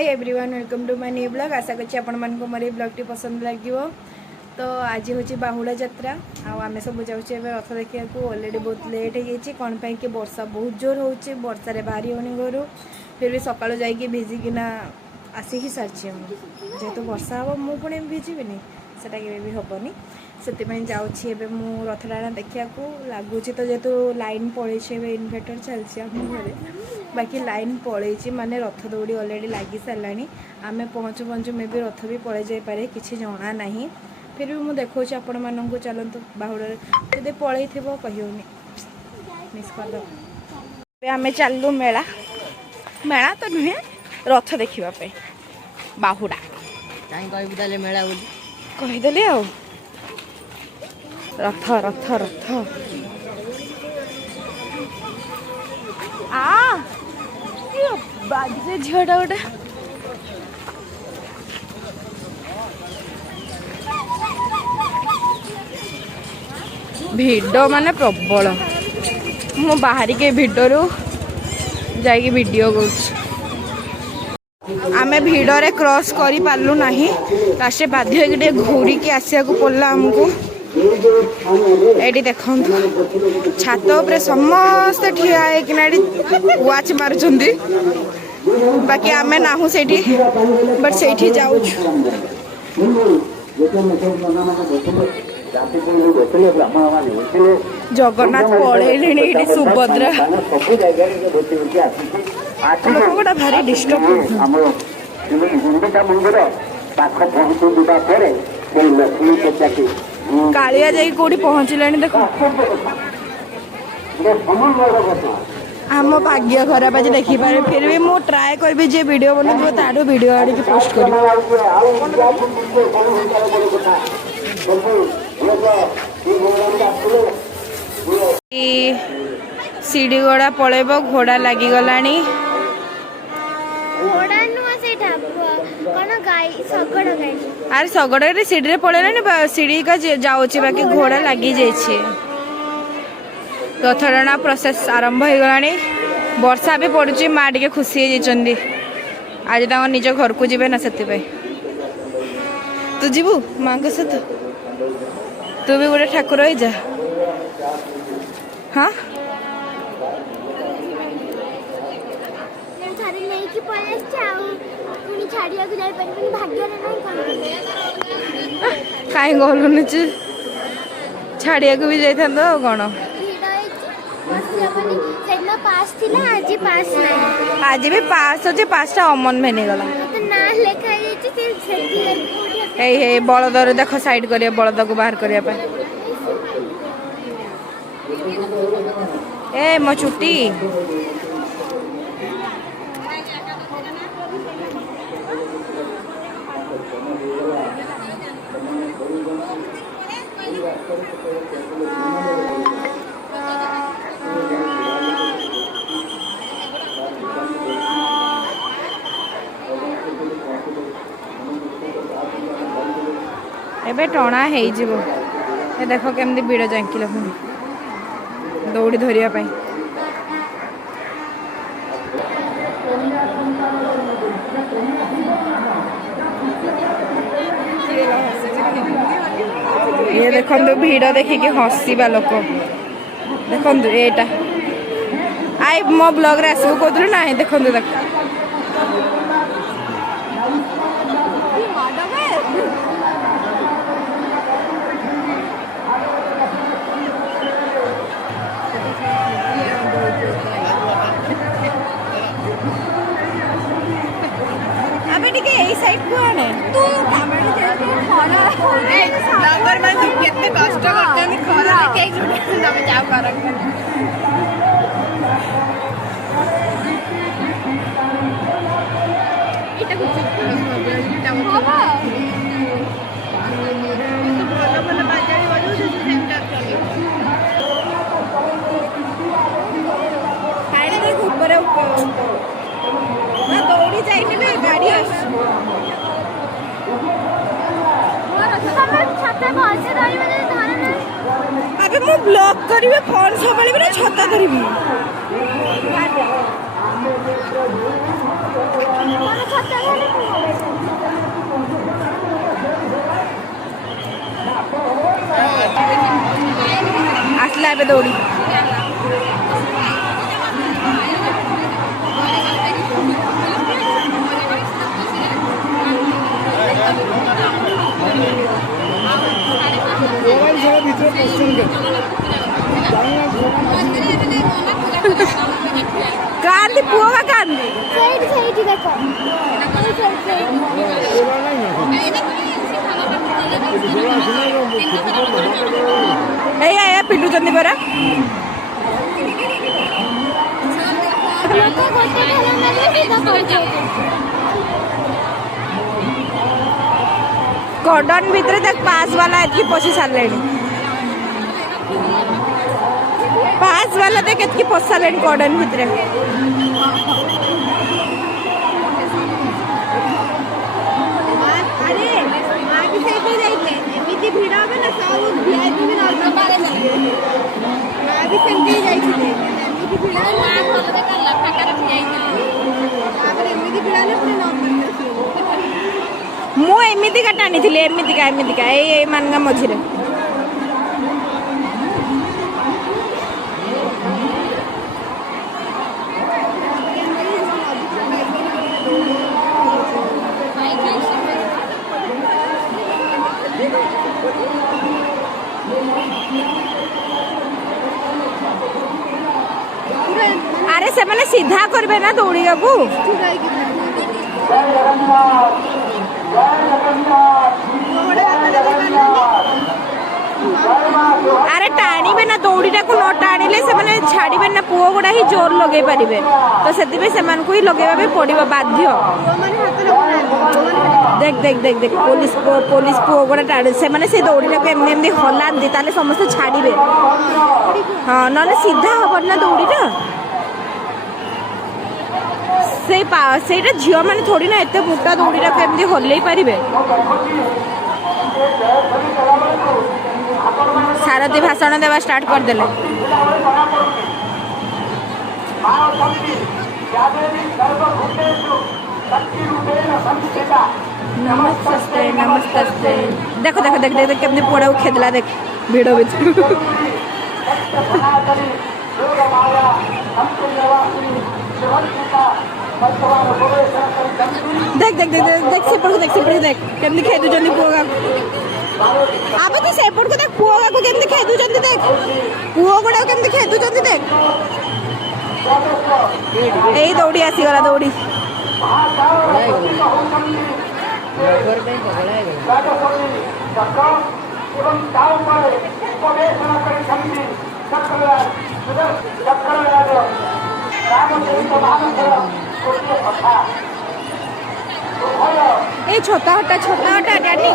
Hi everyone welcome to my new blog. आशा करछि आपण मानको मोर ब्लॉग टी पसंद लागिवो। तो आज हूँ बाहुड़ा यात्रा आम सब जाऊँ रथ देखा ऑलरेडी बहुत लेट हो जाइए कौन पाई कि वर्षा बहुत जोर हो वर्षार बाहरी होनी घर फिर भी सकाळु जाइए भिजिकिना आसिक सारी जेहेतु वर्षा हम मु पुणी भिजिबिनी सेटा भी हेनी से जाऊँगी रथ टाणा देखा लगुच तो जेहेतु लाइन पड़े इनभर्टर चलती आम घर बाकी लाइन पड़े माने रथ दौड़ी ऑलरेडी लगी सारा आम पहुँचु पहुँचु मे भी रथ भी पड़े जापे किसी जना ना फिर भी मुझे देखा आपण मानू चलतु बाहुड़ा जब पलि कहनी मिस करदे आम चलू मेला मेला तो नुहे रथ देखापी बाहुड़ा कहीं मेला कहीदेली आ रथ रथ रथ बाजे झीटा गोटे भिड़ माने प्रबल मु बाहर के भिड़रू जाइए वीडियो कर आमे भिड़े क्रॉस करी पारलु नाही लास्ट बाध्य होके घूरी के आसिया को पड़ला हमको एडी देखंतु छात ऊपर समस्त ठिया होकिना वाच मारुचंदी बाकी आमे नाहु सेठी बट सेठी जाऊ जगन्नाथ पलैले सुभद्रा गोटा भारी डिस्टर्ब कालिया जाई कोडी पहुँचलानी देख आम भाग्य खराब आज देखिपारे फिर भी मु ट्राए करबी जे वीडियो बनो ताडू वीडियो आड़ी की पोस्ट करी सीढ़ीगड़ा पलैब घोड़ा लगिगलानी अरे शगड़ सीढ़ी पलैलानी सीढ़ी का जाऊँगी बाकी घोड़ा लगी जाइए रथ टाणा प्रोसेस आरंभ हो गलानी वर्षा भी पड़ुची माँ टे खुशी होती आज तक निज घर को जीवे ना से तू जीवु माँ के सहित तू भी गोटे ठाकुर हो जा हाँ कहीं गलुन छाड़िया भी जाता कौन आज भी पास अच्छे पासटा अमन भेनी गला बलदर देख साइड कर बलद को बाहर करने ए मो छुट्टी एबे टणा हो देख केमती भिड़ जांकिल पुणी दौड़ी धरिया पाई ये देखो भिड़ देखिए हसवा लोक देखो एटा आई मो ब्लॉग रे आसू कहूँ ना देखो देख साइड को आने तू कैमरा नंबर में तू कितने कष्ट करते हैं खरा केक तब जाओ कर इटा कुछ इटा बाबा तो बोला बोला बाजारी वालों से सेंटर चली खाइले देख ऊपर ना दौड़ी जाइने बे गाड़ी आस अबे मु ब्लॉक करिवे फोन संभाळिबे ना छता धरिबी छता ଏବେ ଦୌଡ଼ି। କାନ୍ଦି ପୁଅ ବା କାନ୍ଦି ଏଇଆ ପିଲୁଛନ୍ତି ପରା। कॉर्डन भितर देख पास वाला एतकी पशि सारे पास वाला देख एतकी पशि सारे कॉर्डन भितर भिड़ हे ना सब वीआईपी भी मुझे टाणी थी एमतीका ये मानगा मझे अरे से मैंने सीधा करबे ना दौड़िया को अरे टाणीबे ना दौड़ीटा को न टाणिले से माने छाड़ीबे ना पुओ गुड़ा ही जोर लगे पारिबे तो सेतिबे सेमान को ही लगेबा बे पड़िबो बाध्य। देख देख देख देख पुलिस पुओ गुड़ा टाणी से माने से दौड़ीला को एमनी एमनी हलांदी ताले समस्त छाड़ीबे। हां नले सीधा हबन ना दौड़ीटा सेटा झील मैंने थोड़ी ना एत मोटा दौड़ीटा को एमती हल्ले पारे। सारथी भाषण देवा स्टार्ट करदे। नमस्ते नमस्ते देखो देखो देख देख केमती पुड़ा को खेदला देख भिड़ भीतर देख देख देख देख सेपट को देख केमती खेदु जंदी पुआ आबे तू सेपट को देख पुआ को केमती खेदु जंदी देख पुआ गुडा केमती खेदु जंदी देख एई दौड़ी आसी गला दौड़ी ए छोटा हटा डैडी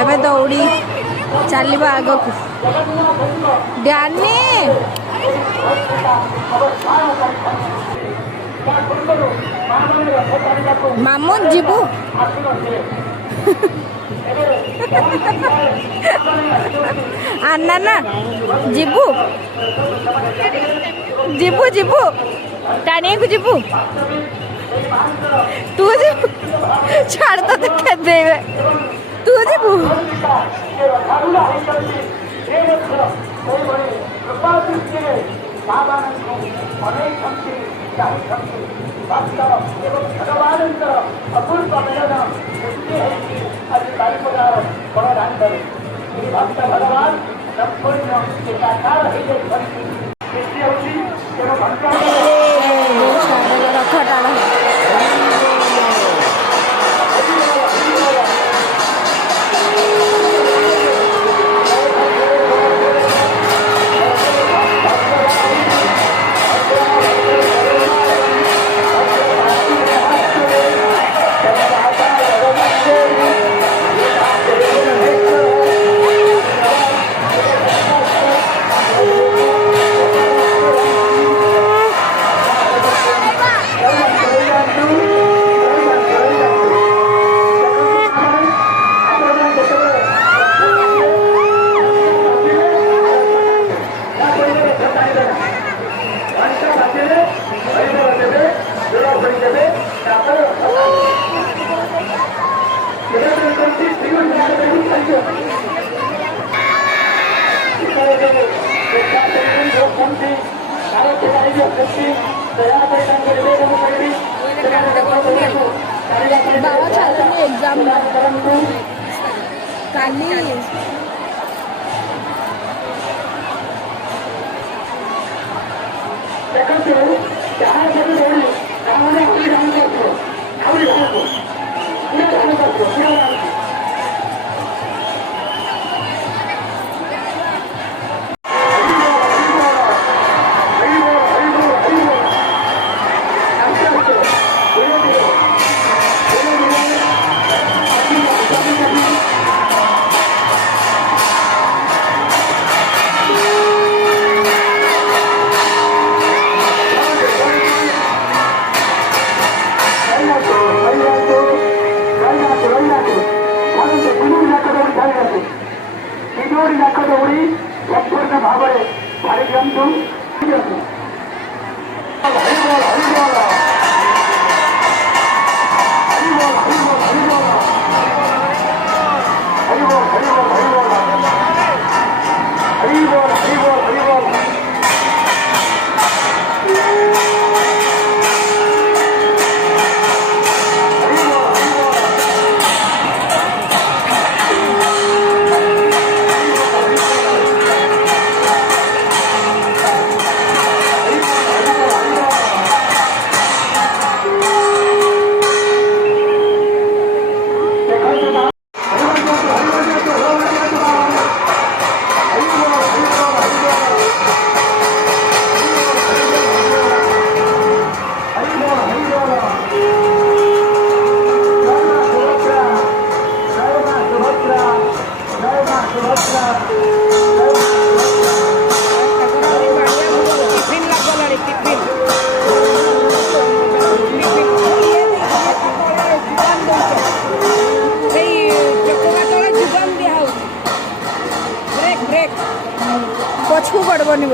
एबे दौड़ी चलवा आग को डैनी मामू जीबू आना ना जीबू जीबू जीबू टाणी को जीबू तू जीबू छाड़ तो देखा देवे तू जीबू बाबा छात्रनी एग्जाम काली संपूर्ण भाव कार्यक्रम पछू पड़बनी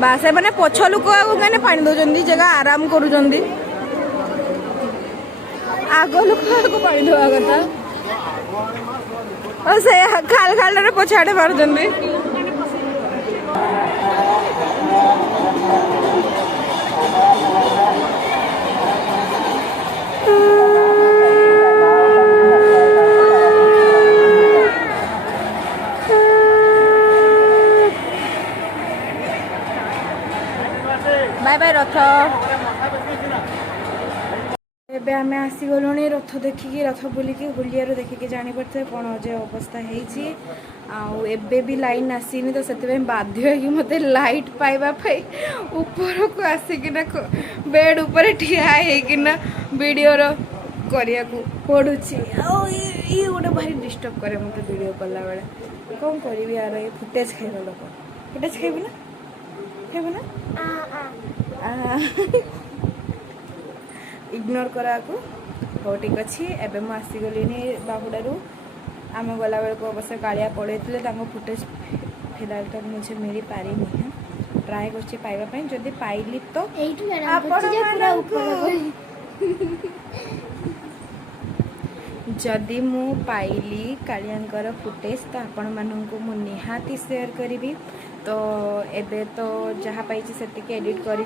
बासे मैंने पछ लोक मैंने पानी दौरान जगह आराम करुँच आग लोक पानी दवा कथा से खाल खाल पछाड़े मारुंट बाय बाय रथ एबे आमे आसी गलुनी रथ देखिकी रथ बुलिकी गुलियार देखिकी जानी पड़ते कौन अजे अवस्था है एबे भी लाइन आसीनी तो से बाध्य कि मते लाइट पाइबा ऊपर को आसिकिना बेड ऊपर ठिया होकिना वीडियो करिया पड़ुची ये गोटे भारी डिस्टर्ब करे मत वीडियो कला बेले कौन करी यार ये फुटेज खाइबा लोक फुटेज खाइबी ना खाइबा ना इग्नोर करा को हो ठीक अच्छी एबे मु आसीगली बाहुडारू आम गला बेल को अवश्य कालिया पड़े फुटेज फिलहाल तो मुझे मिल पारी नहीं ट्राए कर पाइबा जदि पाइली तो जदि मु पाइली कालियांकर फुटेज तो आपण मानू मु निहाती शेयर करी तो एबे तो जहाँ पाई से एडिट करी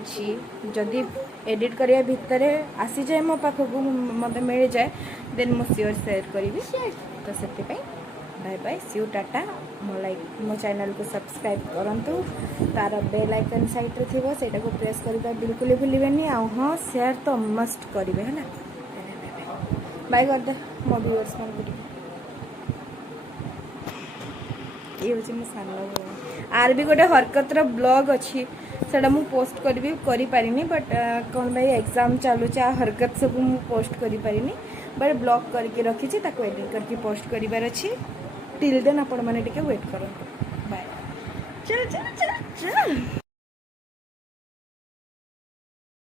जदि एडिट करिया भितर आसी जाए मो पाखक मत मिल जाए देन मु सियोर शेयर करी तो से bye bye see you tata मो चैनल को सब्सक्राइब करंतु तार बेल आइकन साइड रे थिबो सेटा को प्रेस करबा बिल्कुल भूलिबेनी आ हां शेयर तो मस्ट करिवे है ना बाय कर दे मो व्यूअर्स मन को ये होची मो सानो आर भी गोटे हरकतर ब्लॉग अच्छी सेटा मु पोस्ट करी पारिनी बट कौन भाई एग्जाम चलुच हरकत सब मु पोस्ट करी पारिनी बट ब्लॉग करके रखी एडिट करके पोस्ट करिवार अच्छी टिल देन आपण माने टिके वेट करो बाय चल चल चल चल।